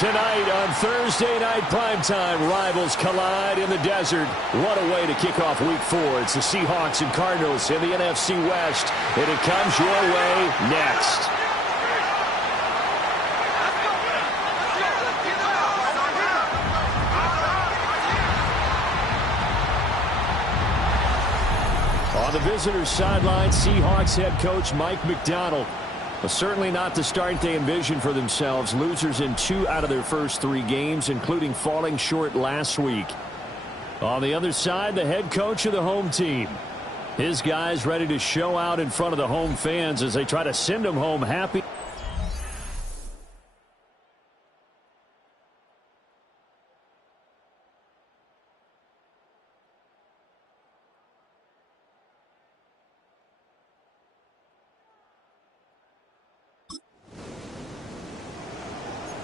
Tonight on Thursday Night Primetime, rivals collide in the desert. What a way to kick off Week 4. It's the Seahawks and Cardinals in the NFC West, and it comes your way next. On the visitors' sideline, Seahawks head coach Mike Macdonald. But certainly not the start they envisioned for themselves. Losers in 2 out of their first 3 games, including falling short last week. On the other side, the head coach of the home team. His guys ready to show out in front of the home fans as they try to send them home happy.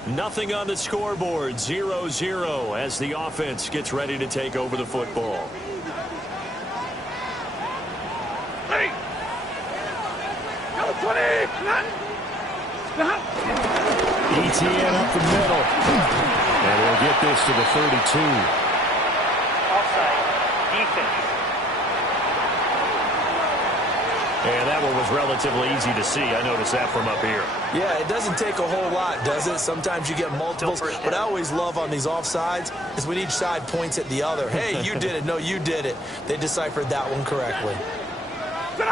Nothing on the scoreboard, 0-0 as the offense gets ready to take over the football. ETN up the middle. And we'll get this to the 32. Offside. Defense. And that one was relatively easy to see. I noticed that from up here. Yeah, it doesn't take a whole lot, does it? Sometimes you get multiples. What I always love on these offsides is when each side points at the other. Hey, you did it. No, you did it. They deciphered that one correctly. They'll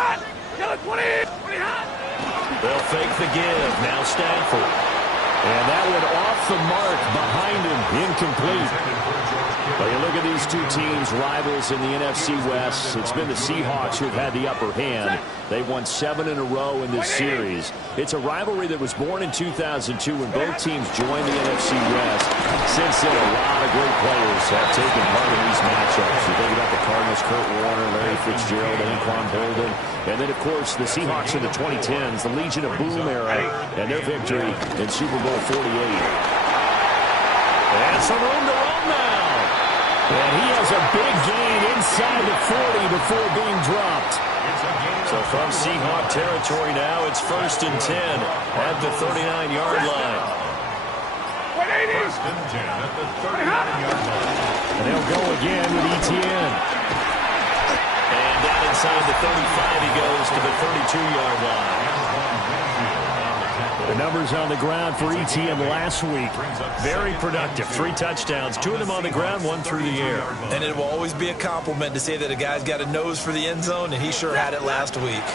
fake the give. Now Stanford. And that one off the mark behind him. Incomplete. Well, you look at these two teams, rivals in the NFC West. It's been the Seahawks who have had the upper hand. They've won 7 in a row in this series. It's a rivalry that was born in 2002 when both teams joined the NFC West. Since then, a lot of great players have taken part in these matchups. You think about the Cardinals, Kurt Warner, Larry Fitzgerald, Anquan Bolden. And then, of course, the Seahawks in the 2010s, the Legion of Boom era, and their victory in Super Bowl 48. And some room to run now. And he has a big gain inside the 40 before being dropped. So from Seahawk territory now, it's 1st and 10 at the 39-yard line. First and 10 at the 39-yard line. And they'll go again with ETN. And down inside the 35, he goes to the 32-yard line. The numbers on the ground for ETN last week, very productive. 3 touchdowns, 2 of them on the ground, 1 through the air. And it will always be a compliment to say that a guy's got a nose for the end zone, and he sure had it last week.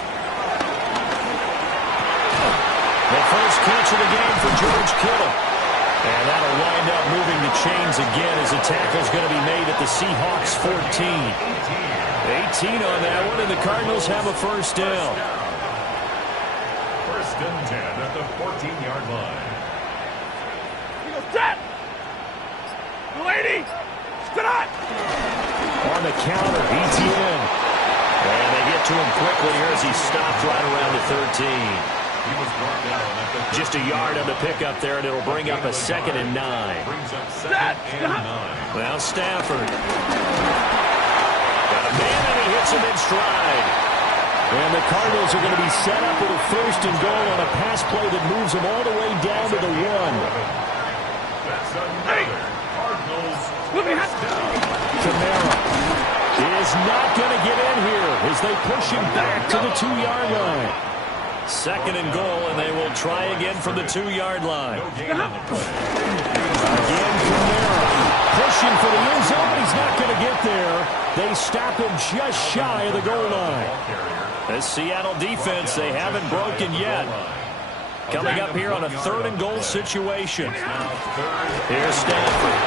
The first catch of the game for George Kittle. And that'll wind up moving the chains again as the tackle's going to be made at the Seahawks 14. 18 on that one, and the Cardinals have a first down. First and 10 at the 14-yard line. Set! Lady! Stop! On the counter, ETN. And they get to him quickly here as he stopped right around the 13. He was brought down at the Just a yard on the pickup there, and it'll bring up a 2nd and 9. brings up 2nd and 9. Now Stafford. Got a man, and he hits him in stride. And the Cardinals are going to be set up with a 1st and goal on a pass play that moves them all the way down to the 1. That's another Cardinals first down. Kamara is not going to get in here as they push him back to the 2-yard line. 2nd and goal, and they will try again from the 2-yard line. No gain on the play. Again, Kamara pushing for the end zone. He's not going to get there. They stop him just shy of the goal line. This Seattle defense, they haven't broken yet. Coming up here on a 3rd and goal situation. Here's Stanford.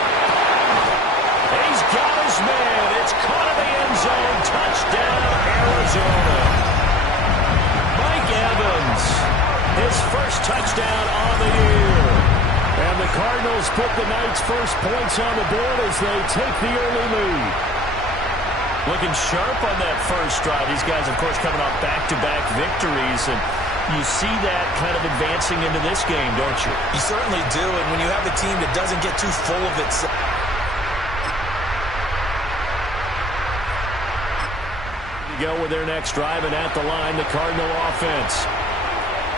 He's got his man. It's caught in the end zone. Touchdown, Arizona. Mike Evans, his first touchdown on the year. And the Cardinals put the night's first points on the board as they take the early lead. Looking sharp on that first drive. These guys, of course, coming off back-to-back victories, and you see that kind of advancing into this game, don't you? You certainly do, and when you have a team that doesn't get too full of itself. Go with their next drive, and at the line, the Cardinal offense.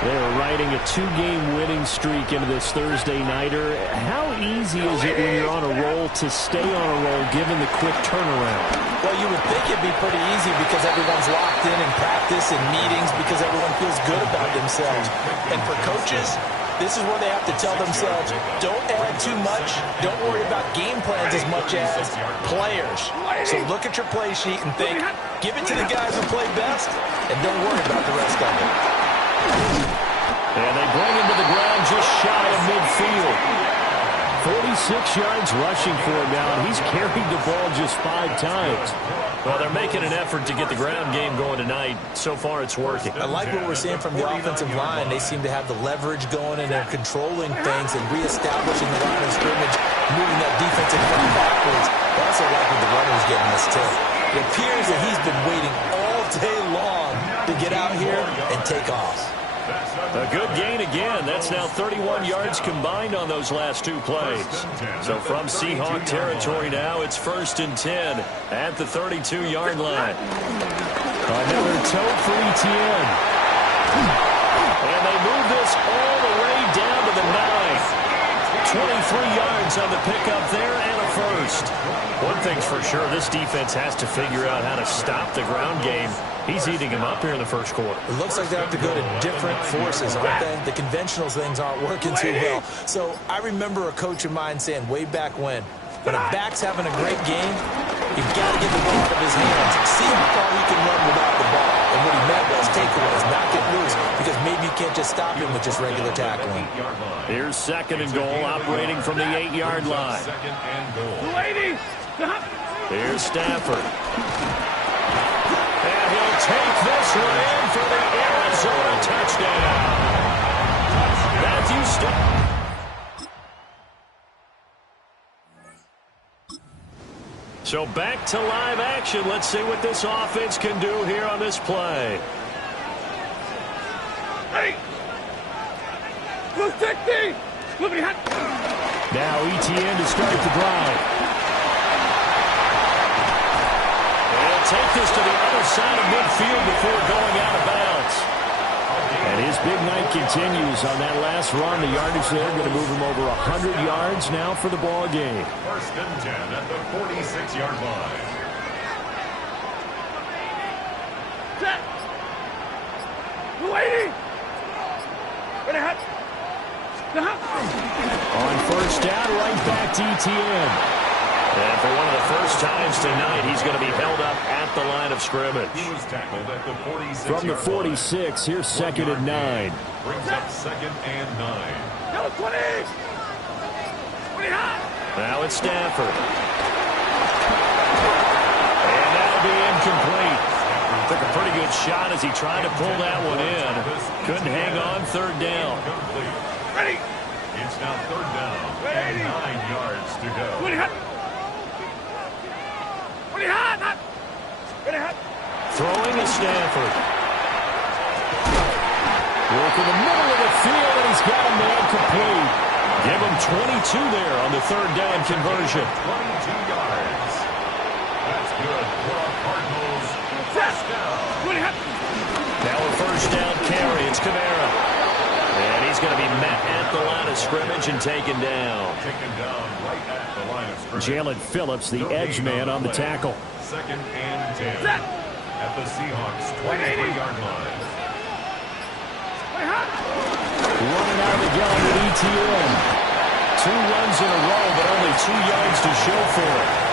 They're riding a 2-game winning streak into this Thursday nighter. How easy is it when you're on a roll to stay on a roll given the quick turnaround? Well, you would think it'd be pretty easy because everyone's locked in practice and meetings because everyone feels good about themselves. And for coaches, this is where they have to tell themselves, don't add too much. Don't worry about game plans as much as players. So look at your play sheet and think, give it to the guys who play best, and don't worry about the rest of it. And they bring him to the ground just shy of midfield. 46 yards rushing for him now, and he's carried the ball just 5 times. Well, they're making an effort to get the ground game going tonight. So far, it's working. I like what we're seeing from the offensive line. They seem to have the leverage going, and they're controlling things and reestablishing the line of scrimmage, moving that defensive front backwards. I also like what the runner's getting this tip. It appears that he's been waiting all day long to get out here and take off. A good gain again. That's now 31 yards combined on those last 2 plays. So from Seahawk territory now, it's 1st and 10 at the 32-yard line. Another tote for Etienne. And they move this all the way down to the 9. 23 yards on the pickup there and a first. One thing's for sure, this defense has to figure out how to stop the ground game. He's eating him up here in the first quarter. It looks like they have to go to different forces, aren't they? The conventional things aren't working too well. So I remember a coach of mine saying way back when a back's having a great game, you've got to get the ball out of his hands. See how far he can run without the ball. And what he meant was takeaways, not get loose, because maybe you can't just stop him with just regular tackling. Here's 2nd and goal, operating from the 8-yard line. Here's Stafford. And he'll take this one in for the Arizona touchdown. Matthew Stafford. So back to live action. Let's see what this offense can do here on this play. Hey! Go 60! Now Etienne to start the drive. They'll take this to the other side of midfield before going out of bounds. And his big night continues on that last run. The yardage there going to move him over 100 yards now for the ball game. 1st and 10 at the 46-yard line. Set! Lady! Ready, hot! On 1st down, right back to Etienne. And for one of the first times tonight, he's going to be held up at the line of scrimmage. He was tackled at the 46. From the 46, here's 2nd and 9. Brings up 2nd and 9. Now 20! 20 hot! Now it's Stafford. And that'll be incomplete. Took a pretty good shot as he tried to pull that one in. Couldn't hang on 3rd down. Ready! It's now 3rd down and 9 yards to go. 20 hot! 20 hot! Hot! Ready, hot! Throwing to Stafford. Work in the middle of the field, and he's got a man complete. Give him 22 there on the 3rd down conversion. 22 yards. That's good for a Cardinals first down. 20 hot! Now a 1st down carry. It's Kamara. And he's going to be met at the line of scrimmage and taken down. Taken down right at the line of scrimmage. Jalen Phillips, the edge man on the tackle. 2nd and 10 at the Seahawks 23-yard line. Running out of the gun with Etienne. 2 runs in a row, but only 2 yards to show for it.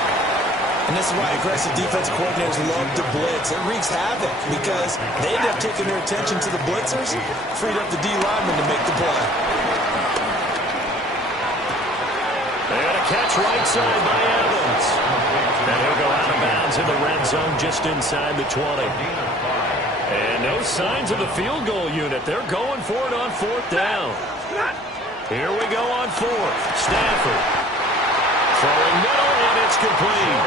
And this is why aggressive defense coordinators love to blitz. It wreaks havoc because they end up taking their attention to the blitzers, freed up the D lineman to make the play. And a catch right side by Evans. And he'll go out of bounds in the red zone just inside the 20. And no signs of the field goal unit. They're going for it on 4th down. Here we go on 4th. Stafford. Throwing middle, and it's complete.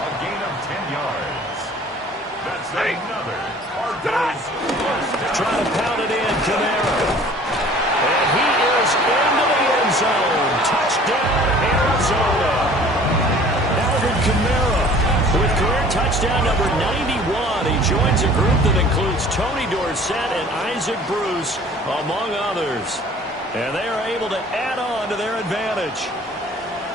A gain of 10 yards. That's another Cardinals first down. Trying to pound it in, Kamara. And he is into the end zone. Touchdown, Arizona. Alvin Kamara with career touchdown number 91. He joins a group that includes Tony Dorsett and Isaac Bruce, among others. And they are able to add on to their advantage.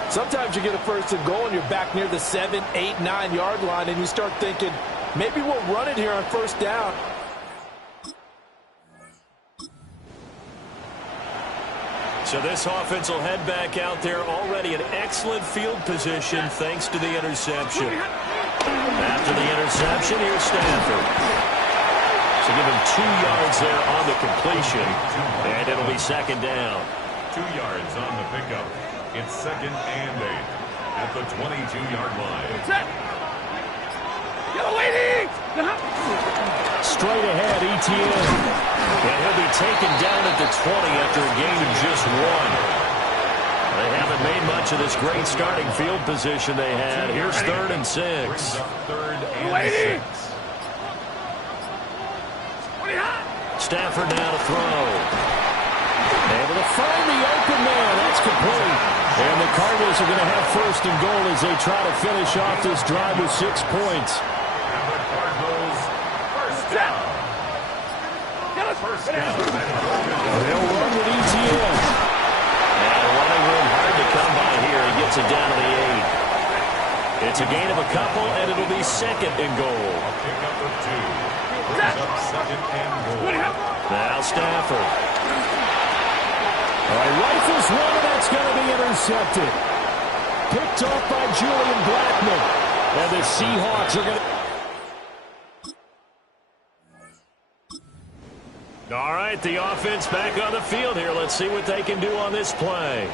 Sometimes you get a first and goal and you're back near the 7, 8, 9-yard line, and you start thinking, maybe we'll run it here on first down. So this offense will head back out there, already in excellent field position thanks to the interception. After the interception, here's Stafford. So give him 2 yards there on the completion, and it'll be second down. 2 yards on the pickup. It's 2nd and 8 at the 22-yard line. Set. Yellow lady. Straight ahead, ETN. And he'll be taken down at the 20 after a gain of just 1. They haven't made much of this great starting field position they had. Here's 3rd and 6. Brings up 3rd and Lady. 6. Stafford now to throw. Able to find the open man. That's complete. And the Cardinals are going to have 1st and goal as they try to finish off this drive with 6 points. And the Cardinals, first down. First down. They'll run with ETN. And running room hard to come by here. He gets it down to the 8. It's a gain of a couple, and it'll be 2nd and goal. Pick up of 2. Brings up 2nd and goal. Now Stafford. All right, rifles one, and that's going to be intercepted. Picked off by Julian Blackman. And the Seahawks are going to... All right, the offense back on the field here. Let's see what they can do on this play.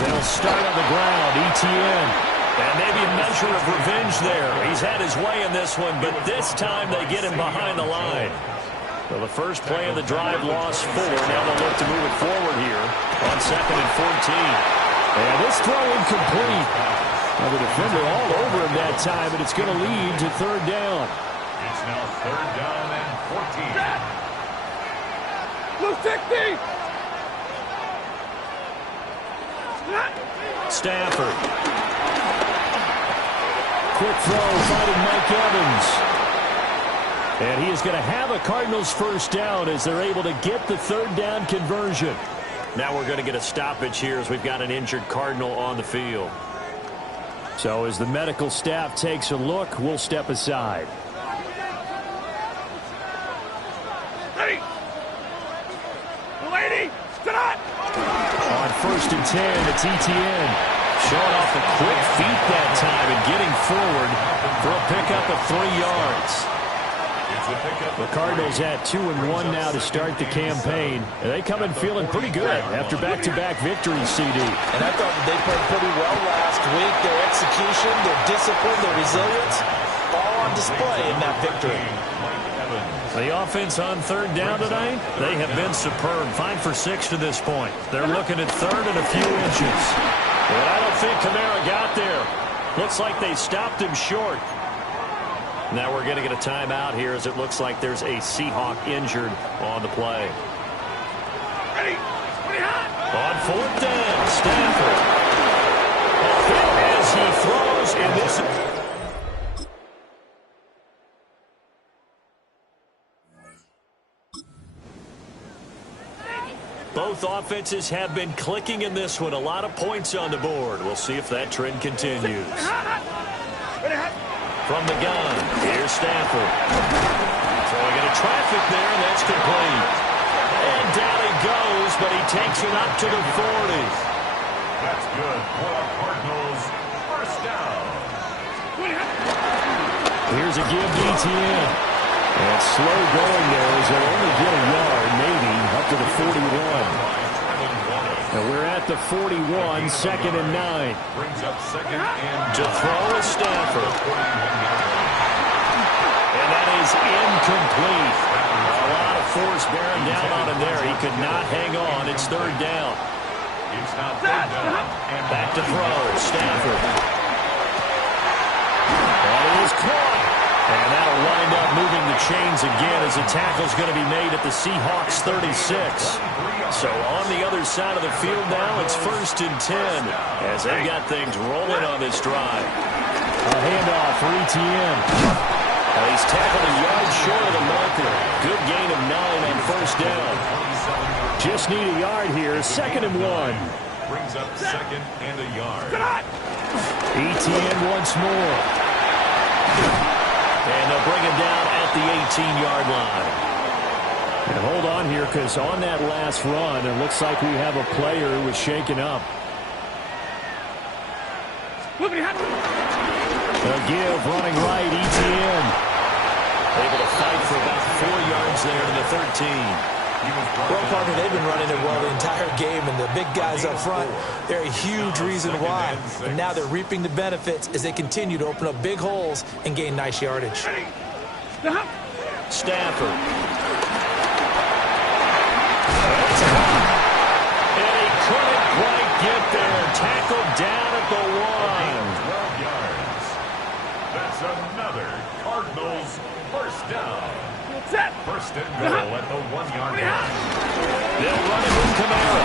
They'll start on the ground, ETN. And maybe a measure of revenge there. He's had his way in this one, but this time they get him behind the line. Well, the first play of the drive lost 4. Now they'll look to move it forward here on 2nd and 14. And this throw incomplete. Well, the defender all over him that time, and it's going to lead to 3rd down. It's now 3rd down and 14. Blue 60. Stafford. Quick throw, finding Mike Evans. And he is going to have a Cardinals 1st down as they're able to get the 3rd down conversion. Now we're going to get a stoppage here as we've got an injured Cardinal on the field. So as the medical staff takes a look, we'll step aside. Ready. Lady. Tonight. On 1st and 10, it's ETN. Showing off the quick feet that time and getting forward for a pickup of 3 yards. The Cardinals had 2 and 1 now to start the campaign. And they come in feeling pretty good after back-to-back victories, CD. And I thought that they played pretty well last week. Their execution, their discipline, their resilience, all on display in that victory. The offense on 3rd down tonight, they have been superb. 5 for 6 to this point. They're looking at 3rd and a few inches. But I don't think Kamara got there. Looks like they stopped him short. Now we're going to get a timeout here as it looks like there's a Seahawk injured on the play. Ready. Ready hot. On 4th down, Stafford. As he throws, and this... Both offenses have been clicking in this one. A lot of points on the board. We'll see if that trend continues. From the gun, here's Stafford. Throwing into traffic there, and that's complete. And down he goes, but he takes it up to the 40. That's good for the Cardinals. First down. Here's a give to ETN. And slow going there as they'll only get a yard, maybe, up to the 41. And we're at the 41, 2nd and 9. Brings up 2nd and To throw is Stafford. And that is incomplete. A lot of force bearing down on him there. He could not hang on. It's 3rd down. it's now 3rd down. And Back to throw, Stafford. That is caught. And that'll wind up moving the chains again as a tackle's going to be made at the Seahawks 36. So on the other side of the field now, it's 1st and 10 as they've got things rolling on this drive. A handoff for ETN. He's tackled a yard short of the marker. Good gain of 9 on 1st down. Just need a yard here. 2nd and 1. Brings up 2nd and a yard. ETN once more. And they'll bring him down at the 18-yard line. And hold on here, because on that last run, it looks like we have a player who was shaken up. A give running right, ETN. Able to fight for about 4 yards there to the 13. Well, partner, they've been running it well the entire game, and the big guys up front, they're a huge reason why. And now they're reaping the benefits as they continue to open up big holes and gain nice yardage. Stafford. And he couldn't quite get there. Tackled down at the 1. 12 yards. That's another Cardinals first down. 1st and goal at the 1-yard line. They'll run it with Kamara.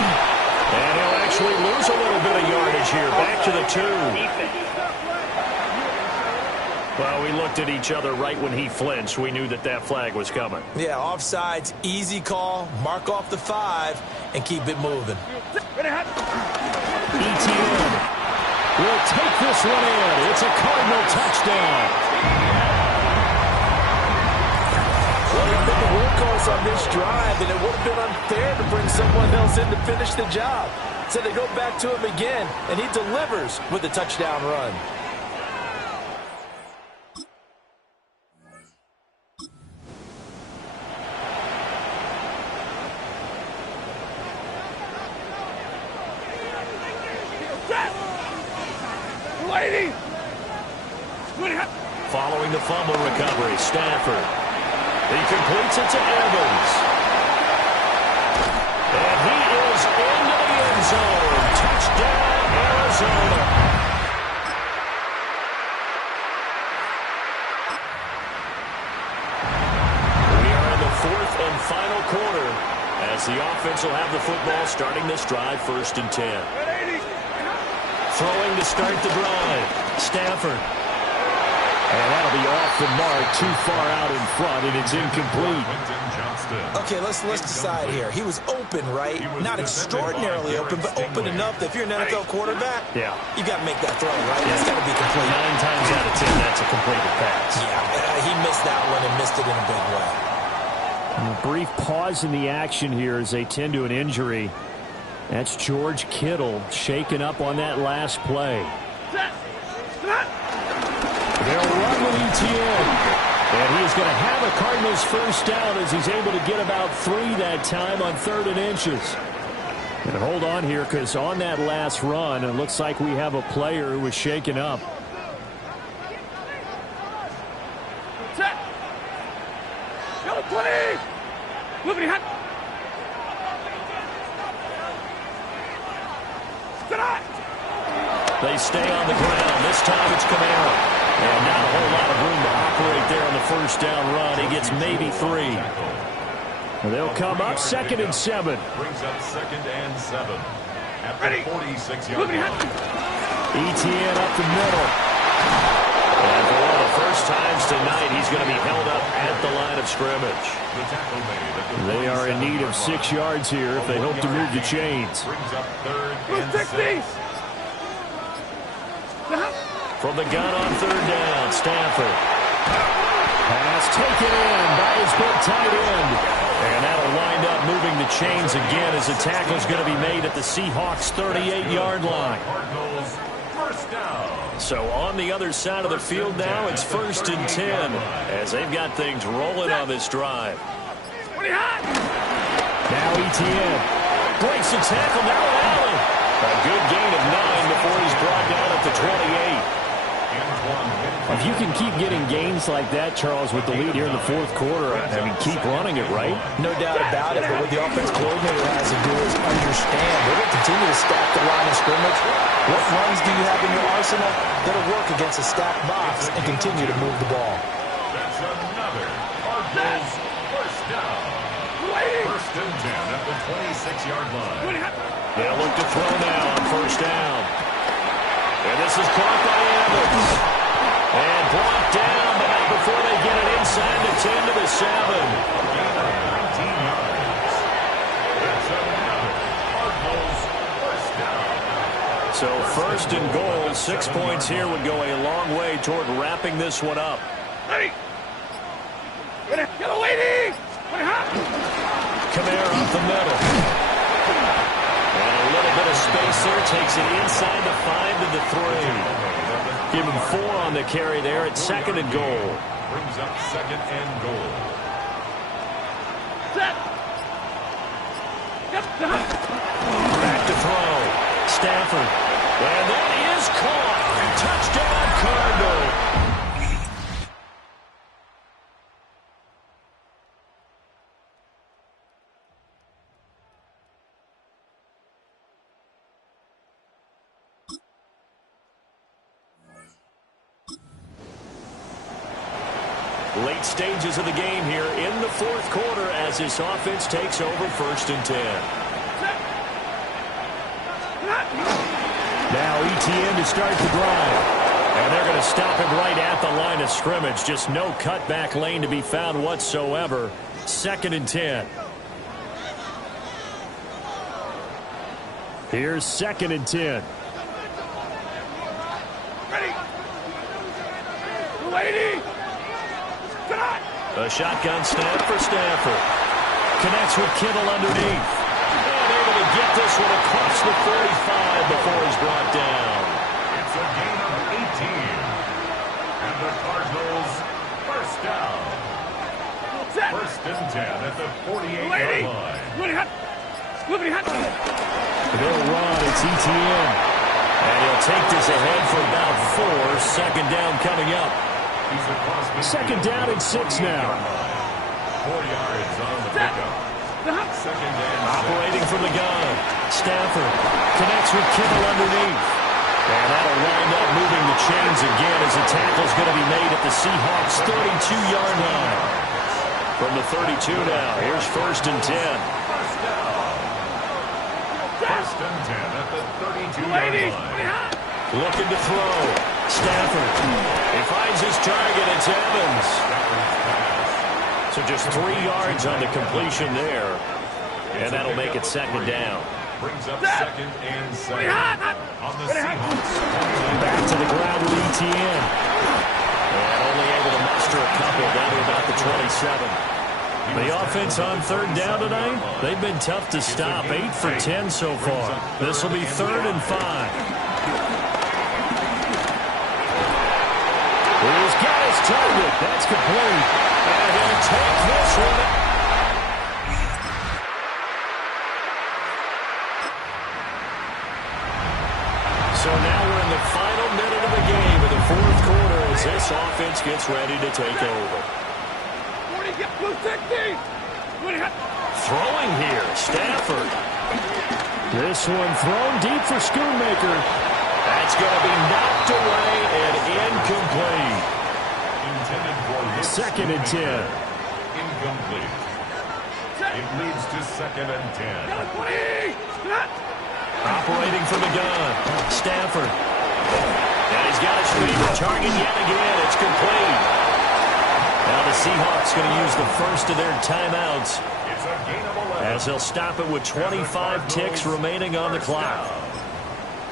And he'll actually lose a little bit of yardage here. Back to the 2. Well, we looked at each other right when he flinched. We knew that that flag was coming. Yeah, offsides, easy call, mark off the 5, and keep it moving. ETN will take this one in. It's a Cardinal touchdown. Well, they've been the workhorse on this drive, and it would have been unfair to bring someone else in to finish the job. So they go back to him again, and he delivers with a touchdown run. Following the fumble recovery, Stafford. He completes it to Evans. And he is into the end zone. Touchdown, Arizona. We are in the 4th and final quarter as the offense will have the football starting this drive 1st and 10. Throwing to start the drive. Stafford. And that'll be off the mark, too far out in front, and it's incomplete. Okay, let's decide here. He was open, right? Not extraordinarily open, but open enough that if you're an NFL quarterback, you got to make that throw, right? Yeah. It's got to be complete. 9 times out of 10, that's a completed pass. Yeah, he missed that one and missed it in a big way. And a brief pause in the action here as they tend to an injury. That's George Kittle shaken up on that last play. They'll run with ETN. And he is going to have a Cardinals first down as he's able to get about 3 that time on 3rd and inches. And hold on here, because on that last run, it looks like we have a player who was shaken up. They stay on the ground. This time it's Kamara. And not a whole lot of room to operate there on the first down run. He gets maybe 3. They'll come up 2nd and 7. Brings up 2nd and 7 at the 46-yard line. ETN up the middle. And for one of the first times tonight, he's going to be held up at the line of scrimmage. They are in need of 6 yards here if they hope to move the chains. Brings up 3rd and 6. From the gun on 3rd down, Stafford. Pass taken in by his big tight end. And that'll wind up moving the chains again as the tackle's going to be made at the Seahawks 38-yard line. Cardinals first down. So on the other side of the field now, it's 1st and 10 as they've got things rolling on this drive. Now ETN breaks the tackle, now Allen. A good gain of 9 before he's brought down at the 28. If you can keep getting gains like that, Charles, with the lead here in the 4th quarter, I mean, keep running it, right? No doubt about it, but what the offense coordinator has to do is understand. They're going to continue to stack the line of scrimmage. What runs do you have in your arsenal that'll work against a stacked box and continue to move the ball? That's another Cardinals, first down. First and 10 at the 26-yard line. They'll look to throw now on first down. And this is caught by Evans. And brought down, but not before they get it inside the 10 to the 7. Gain of 19 yards. That's another Cardinals first down. So first and goal, 6 points here would go a long way toward wrapping this one up. Ready. Get a waiting. Kamara up the middle. And a little bit of space there. Takes it inside the 5 to the 3. Give him 4 on the carry there at second and goal. Brings up second and goal. Set. Back to throw. Stafford. And that is caught. Touchdown, Cardinals. Late stages of the game here in the fourth quarter as this offense takes over first and 10. Now ETN to start the drive. And they're going to stop him right at the line of scrimmage. Just no cutback lane to be found whatsoever. Second and 10. Here's second and 10. Ready. Waiting. A shotgun snap for Stafford. Connects with Kittle underneath. And able to get this one across the 45 before he's brought down. It's a gain of 18. And the Cardinals first down. First and 10 at the 48-yard line. They'll run. It's ETN. And he'll take this ahead for about 4. Second down coming up. Second down and 6 now. 4 yards on the pickup. Second and Operating from the gun. Stafford connects with Kittle underneath. And that'll wind up moving the chains again as the tackle's going to be made at the Seahawks' 32-yard line. From the 32 now, here's first and 10. First and 10 at the 32-yard line. Looking to throw. Stafford. He finds his target. It's Evans. So just 3 yards on the completion there. And that'll make it second down. Brings up second and 7 on the Seahawks. Back to the ground with ETN. And only able to muster a couple down to about the 27. The offense on third down tonight, they've been tough to stop. 8 for 10 so far. This will be third and 5. He's got his target. That's complete. And he'll take this one. So now we're in the final minute of the game in the fourth quarter as this offense gets ready to take over. Throwing here, Stafford. This one thrown deep for Schoonmaker. That's going to be knocked away and incomplete. Intended for second and 10. Incomplete. It leads to second and 10. Operating from the gun. Stafford. And he's got his favorite target yet again. It's complete. Now the Seahawks going to use the first of their timeouts It's a gain of 11. as they'll stop it with 25 ticks remaining on the clock.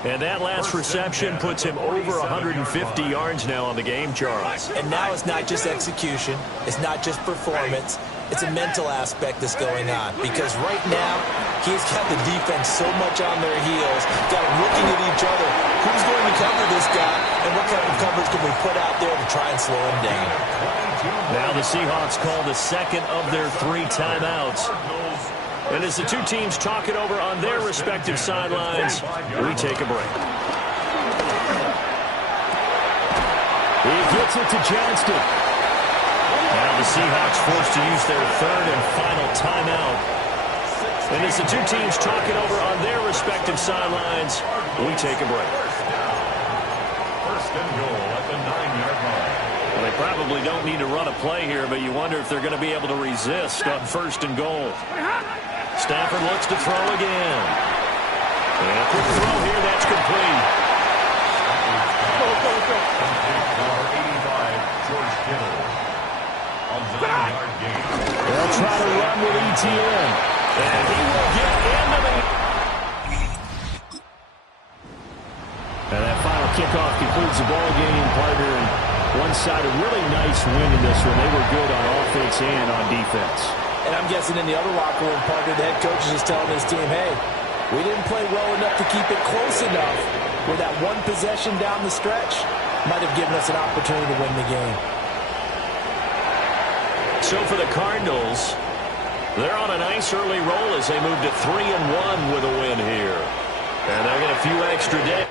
And that last reception puts him over 150 yards now on the game, Charles. And now it's not just execution. It's not just performance. It's a mental aspect that's going on. Because right now, he's got the defense so much on their heels, got them looking at each other. Who's going to cover this guy? And what kind of coverage can we put out there to try and slow him down? Now the Seahawks call the second of their 3 timeouts. And as the two teams talk it over on their respective sidelines, we take a break. He gets it to Johnston. Now the Seahawks forced to use their third and final timeout. And as the two teams talk it over on their respective sidelines, we take a break. First and goal at the 9-yard line. Well, they probably don't need to run a play here, but you wonder if they're going to be able to resist on 1st and goal. Stafford looks to throw again. And a quick throw here, that's complete. Go, go, go. Number 85, George Kittle. On the 9-yard gain. They'll try to run with ETN. And he will get into the... And that final kickoff concludes the ball game, partner. And one side, a really nice win in this one. They were good on offense and on defense. And I'm guessing in the other locker room, partner, the head coach is just telling his team, hey, we didn't play well enough to keep it close enough where that one possession down the stretch might have given us an opportunity to win the game. So for the Cardinals, they're on a nice early roll as they move to 3-1 with a win here. And they'll get a few extra days.